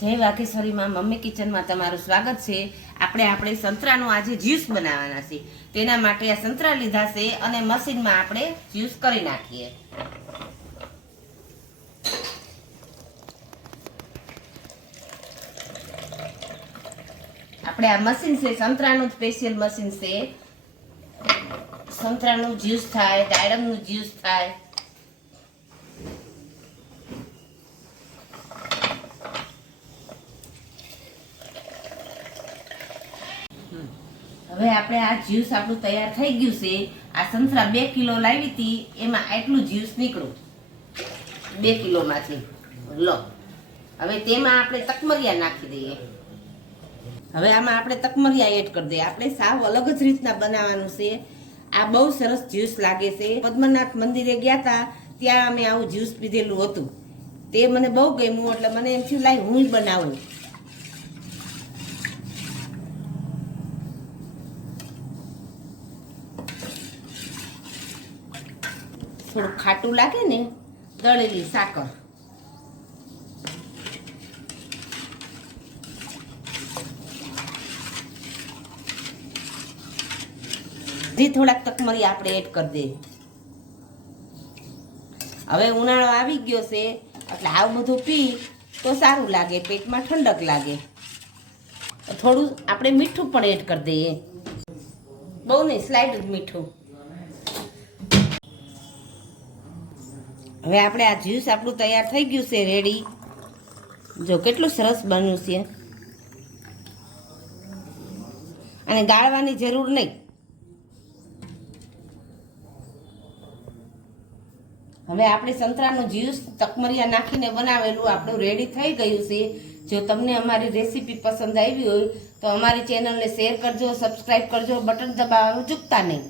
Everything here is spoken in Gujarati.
જય વાઘેશ્વરીમાં મમ્મી કિચનમાં તમારું સ્વાગત છે। આપણે સંતરાનું આજે જ્યુસ બનાવવાના છે। તેના માટે આ સંતરા લીધા છે અને મશીનમાં આપણે જ્યુસ કરી નાખીએ। આપણે આ મશીન છે સંતરાનું સ્પેશિયલ મશીન છે। સંતરાનું જ્યુસ થાય, દાડમનું જ્યુસ થાય। હવે આપણે આ જ્યુસ આપણું તૈયાર થઈ ગયું છે। આ સંતરા 2 કિલો લાવી હતી, એમાં આટલું જ્યુસ નીકળ્યું 2 કિલોમાંથી। લો, હવે તેમાં આપણે તકમરિયા નાખી દઈએ। હવે આમાં આપણે તકમરિયા એડ કરી દઈએ। આપણે સાવ અલગ જ રીતના બનાવવાનું છે। આ બહુ સરસ જ્યુસ લાગે છે। પદ્મનાથ મંદિરે ગયા હતા, ત્યાં અમે આવું જ્યુસ પીધેલું હતું, તે મને બહુ ગમ્યું, એટલે મને એમ થયું લાય હું બનાવું। થોડું ખાટું લાગે ને, દળેલી સાકર, થોડાક તકમરી આપણે એડ કરી દઈએ। હવે ઉનાળો આવી ગયો છે, એટલે આવું બધું પી તો સારું લાગે, પેટમાં ઠંડક લાગે। થોડું આપણે મીઠું પણ એડ કરી દઈએ, બહુ નહીં, સ્લાઇડ જ મીઠું। હવે આપણે આ જ્યુસ આપણું તૈયાર થઈ ગયું છે, રેડી। જો કેટલું સરસ બન્યું છે, અને ગાળવાની જરૂર નહીં। હવે આપણે સંતરાનું જ્યુસ તકમરિયા નાખીને બનાવેલું આપણું રેડી થઈ ગયું છે। જો તમને અમારી રેસીપી પસંદ આવી હોય તો અમારી ચેનલને શેર કરજો, સબસ્ક્રાઈબ કરજો, બટન દબાવવાનું ચૂકતા નહીં।